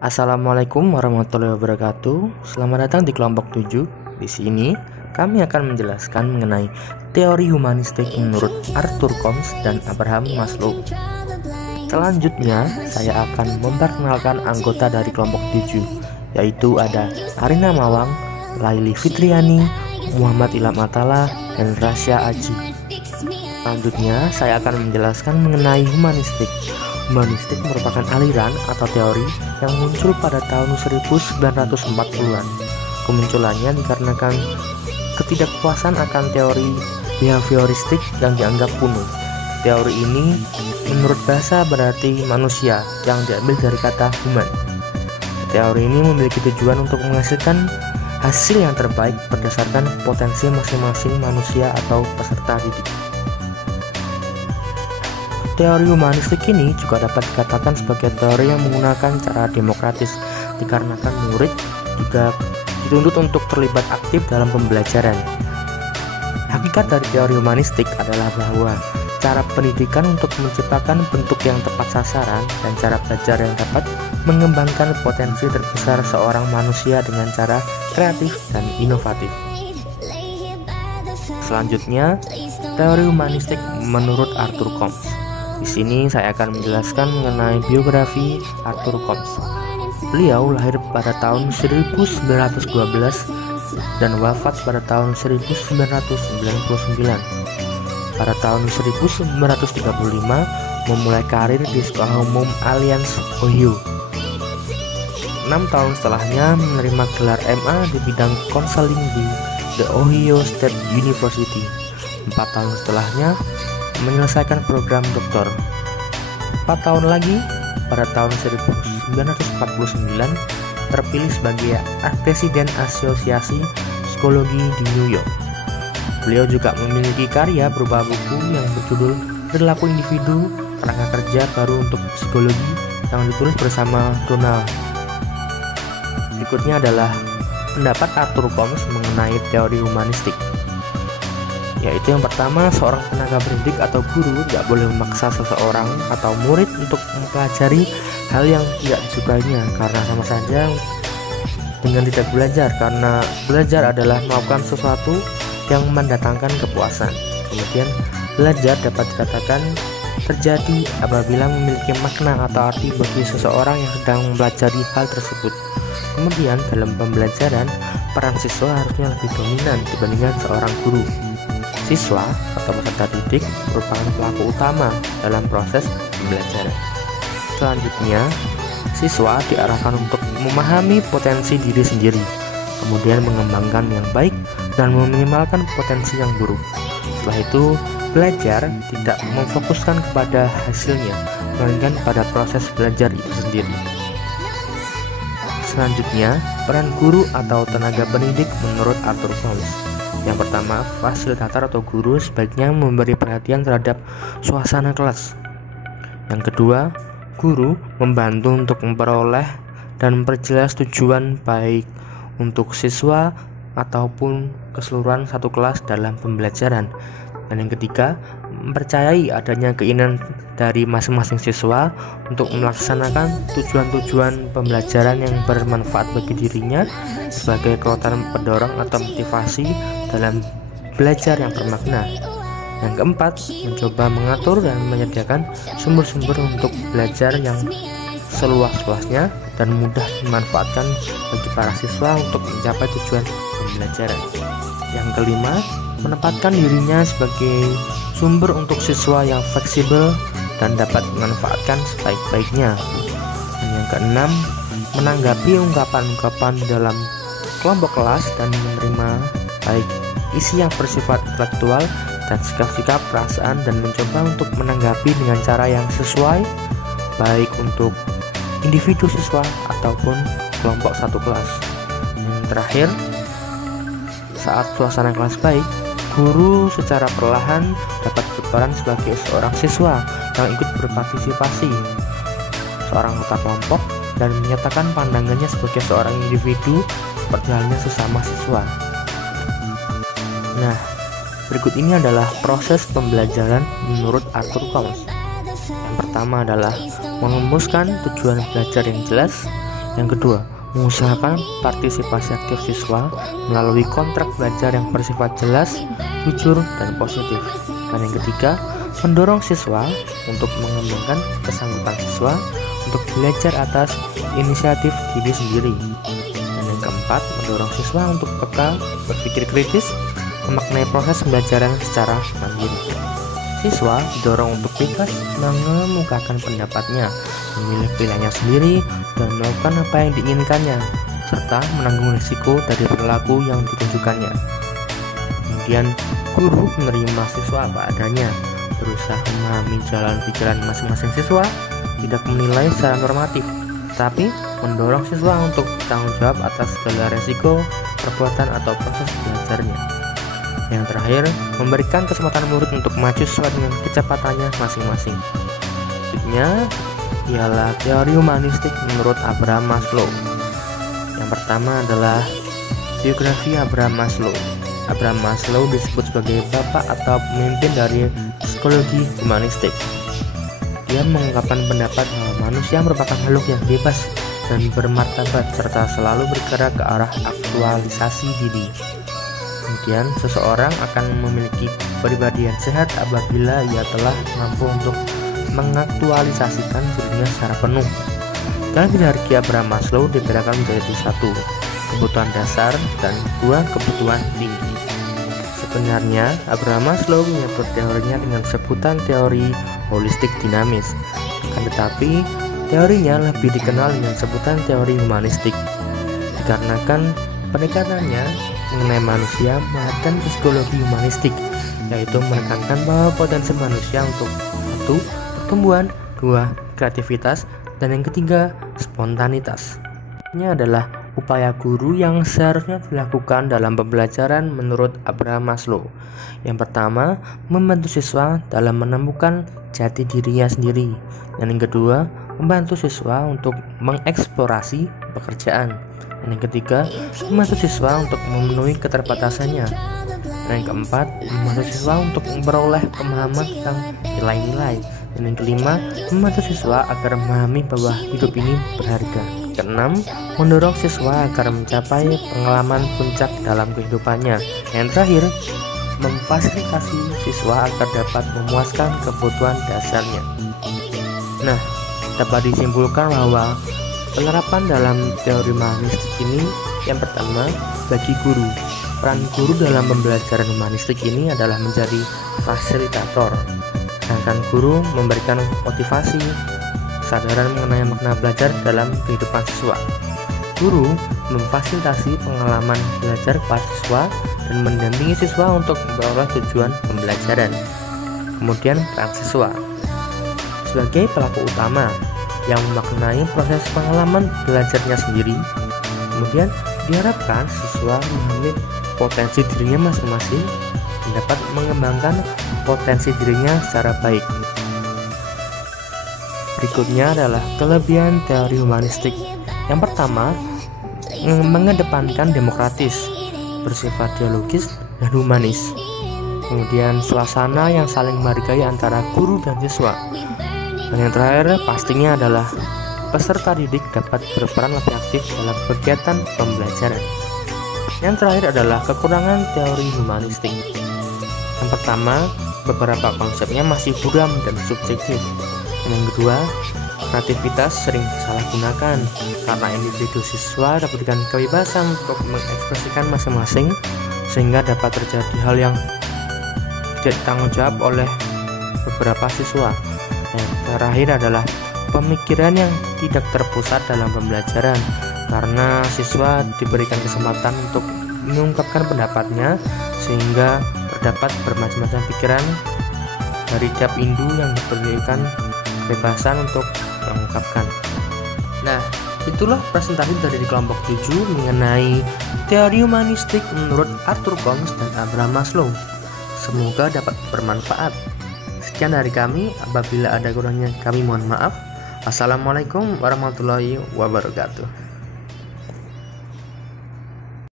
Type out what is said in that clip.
Assalamualaikum warahmatullahi wabarakatuh. Selamat datang di kelompok 7. Di sini kami akan menjelaskan mengenai teori humanistik menurut Arthur Combs dan Abraham Maslow. Selanjutnya, saya akan memperkenalkan anggota dari kelompok 7, yaitu ada Arina Mawang, Laili Fitriani, Muhammad Ilham Atala, dan Rasya Aji. Selanjutnya, saya akan menjelaskan mengenai humanistik. Humanistik merupakan aliran atau teori yang muncul pada tahun 1940-an. Kemunculannya dikarenakan ketidakpuasan akan teori behavioristik yang dianggap kuno. Teori ini menurut bahasa berarti manusia yang diambil dari kata human. Teori ini memiliki tujuan untuk menghasilkan hasil yang terbaik berdasarkan potensi masing-masing manusia atau peserta didik. Teori humanistik ini juga dapat dikatakan sebagai teori yang menggunakan cara demokratis, dikarenakan murid juga dituntut untuk terlibat aktif dalam pembelajaran. Hakikat dari teori humanistik adalah bahwa cara pendidikan untuk menciptakan bentuk yang tepat sasaran dan cara belajar yang dapat mengembangkan potensi terbesar seorang manusia dengan cara kreatif dan inovatif. Selanjutnya, teori humanistik menurut Arthur Combs. Di sini saya akan menjelaskan mengenai biografi Arthur Combs. Beliau lahir pada tahun 1912 dan wafat pada tahun 1999. Pada tahun 1935 memulai karir di Sekolah Umum Alliance, Ohio. 6 tahun setelahnya menerima gelar MA di bidang konseling di The Ohio State University. 4 tahun setelahnya menyelesaikan program doktor. 4 tahun lagi, pada tahun 1949 terpilih sebagai presiden Asosiasi Psikologi di New York. Beliau juga memiliki karya berupa buku yang berjudul Perilaku Individu, Kerangka Kerja Baru untuk Psikologi yang ditulis bersama Donald. Berikutnya adalah pendapat Arthur Combs mengenai teori humanistik, yaitu yang pertama, seorang tenaga pendidik atau guru tidak boleh memaksa seseorang atau murid untuk mempelajari hal yang tidak disukainya, karena sama saja dengan tidak belajar, karena belajar adalah melakukan sesuatu yang mendatangkan kepuasan. Kemudian, belajar dapat dikatakan terjadi apabila memiliki makna atau arti bagi seseorang yang sedang mempelajari hal tersebut. Kemudian, dalam pembelajaran, peran siswa harusnya lebih dominan dibandingkan seorang guru. Siswa atau peserta didik merupakan pelaku utama dalam proses pembelajaran. Selanjutnya, siswa diarahkan untuk memahami potensi diri sendiri, kemudian mengembangkan yang baik dan meminimalkan potensi yang buruk. Setelah itu, belajar tidak memfokuskan kepada hasilnya, melainkan pada proses belajar itu sendiri. Selanjutnya, peran guru atau tenaga pendidik menurut Arthur Combs. Yang pertama, fasilitator atau guru sebaiknya memberi perhatian terhadap suasana kelas. Yang kedua, guru membantu untuk memperoleh dan memperjelas tujuan baik untuk siswa ataupun keseluruhan satu kelas dalam pembelajaran. Dan yang ketiga, mempercayai adanya keinginan dari masing-masing siswa untuk melaksanakan tujuan-tujuan pembelajaran yang bermanfaat bagi dirinya sebagai kekuatan pendorong atau motivasi dalam belajar yang bermakna. Yang keempat, mencoba mengatur dan menyediakan sumber-sumber untuk belajar yang seluas-luasnya dan mudah dimanfaatkan bagi para siswa untuk mencapai tujuan pembelajaran. Yang kelima, menempatkan dirinya sebagai sumber untuk siswa yang fleksibel dan dapat dimanfaatkan sebaik-baiknya. Dan yang keenam, menanggapi ungkapan-ungkapan dalam kelompok kelas dan menerima baik isi yang bersifat intelektual dan sikap-sikap perasaan, dan mencoba untuk menanggapi dengan cara yang sesuai baik untuk individu siswa ataupun kelompok satu kelas. Yang terakhir, saat suasana kelas baik, guru secara perlahan dapat berperan sebagai seorang siswa yang ikut berpartisipasi, seorang anggota kelompok, dan menyatakan pandangannya sebagai seorang individu seperti halnya sesama siswa. Nah, berikut ini adalah proses pembelajaran menurut Arthur Combs. Yang pertama adalah merumuskan tujuan belajar yang jelas. Yang kedua, mengusahakan partisipasi aktif siswa melalui kontrak belajar yang bersifat jelas, jujur, dan positif. Dan yang ketiga, mendorong siswa untuk mengembangkan kesanggupan siswa untuk belajar atas inisiatif diri sendiri. Dan yang keempat, mendorong siswa untuk peka, berpikir kritis, memaknai proses pembelajaran secara mandiri. Siswa didorong untuk bebas mengemukakan pendapatnya, memilih pilihannya sendiri, dan melakukan apa yang diinginkannya, serta menanggung risiko dari perilaku yang ditunjukkannya. Kemudian, guru menerima siswa apa adanya, berusaha memahami jalan pikiran masing-masing siswa, tidak menilai secara normatif, tapi mendorong siswa untuk bertanggung jawab atas segala resiko, perbuatan, atau proses belajarnya. Yang terakhir, memberikan kesempatan murid untuk maju sesuai dengan kecepatannya masing-masing. Selanjutnya ialah teori humanistik menurut Abraham Maslow. Yang pertama adalah biografi Abraham Maslow. Abraham Maslow disebut sebagai bapak atau pemimpin dari psikologi humanistik. Dia mengungkapkan pendapat bahwa manusia merupakan makhluk yang bebas dan bermartabat serta selalu bergerak ke arah aktualisasi diri. Kemudian, seseorang akan memiliki kepribadian sehat apabila ia telah mampu untuk mengaktualisasikan dirinya secara penuh. Dalam hierarki Abraham Maslow dibedakan menjadi 1. Kebutuhan dasar dan 2. Kebutuhan tinggi. Sebenarnya, Abraham Maslow menyebut teorinya dengan sebutan teori holistik dinamis. Akan tetapi, teorinya lebih dikenal dengan sebutan teori humanistik, dikarenakan pendekatannya mengenai manusia dan psikologi humanistik, yaitu menekankan bahwa potensi manusia untuk 1. Pertumbuhan, 2. Kreativitas, dan yang ketiga spontanitas. Ini adalah upaya guru yang seharusnya dilakukan dalam pembelajaran menurut Abraham Maslow. Yang pertama, membantu siswa dalam menemukan jati dirinya sendiri, dan yang kedua, membantu siswa untuk mengeksplorasi pekerjaan. Dan yang ketiga, membantu siswa untuk memenuhi keterbatasannya. Dan yang keempat, membantu siswa untuk memperoleh pemahaman tentang nilai-nilai. Dan yang kelima, membantu siswa agar memahami bahwa hidup ini berharga. Keenam, mendorong siswa agar mencapai pengalaman puncak dalam kehidupannya. Yang terakhir, memfasilitasi siswa agar dapat memuaskan kebutuhan dasarnya. Nah, dapat disimpulkan bahwa penerapan dalam teori humanistik ini, yang pertama, bagi guru. Peran guru dalam pembelajaran humanistik ini adalah menjadi fasilitator, sedangkan guru memberikan motivasi, kesadaran mengenai makna belajar dalam kehidupan siswa. Guru memfasilitasi pengalaman belajar kepada siswa dan mendampingi siswa untuk memperoleh tujuan pembelajaran. Kemudian peran siswa sebagai pelaku utama yang memaknai proses pengalaman belajarnya sendiri. Kemudian diharapkan siswa memahami potensi dirinya masing-masing dan dapat mengembangkan potensi dirinya secara baik. Berikutnya adalah kelebihan teori humanistik. Yang pertama, mengedepankan demokratis, bersifat dialogis dan humanis. Kemudian suasana yang saling menghargai antara guru dan siswa. Dan yang terakhir pastinya adalah peserta didik dapat berperan lebih aktif dalam kegiatan pembelajaran. Yang terakhir adalah kekurangan teori humanistik. Yang pertama, beberapa konsepnya masih buram dan subjektif. Yang kedua, kreativitas sering disalahgunakan karena individu siswa diberikan kebebasan untuk mengekspresikan masing-masing, sehingga dapat terjadi hal yang tidak ditanggung jawab oleh beberapa siswa. Yang terakhir adalah pemikiran yang tidak terpusat dalam pembelajaran, karena siswa diberikan kesempatan untuk mengungkapkan pendapatnya, sehingga terdapat bermacam-macam pikiran dari tiap individu yang diberikan kebebasan untuk mengungkapkan. Nah, itulah presentasi dari kelompok 7 mengenai teori humanistik menurut Arthur Combs dan Abraham Maslow. Semoga dapat bermanfaat. Sekian dari kami, apabila ada kurangnya kami mohon maaf. Assalamualaikum warahmatullahi wabarakatuh.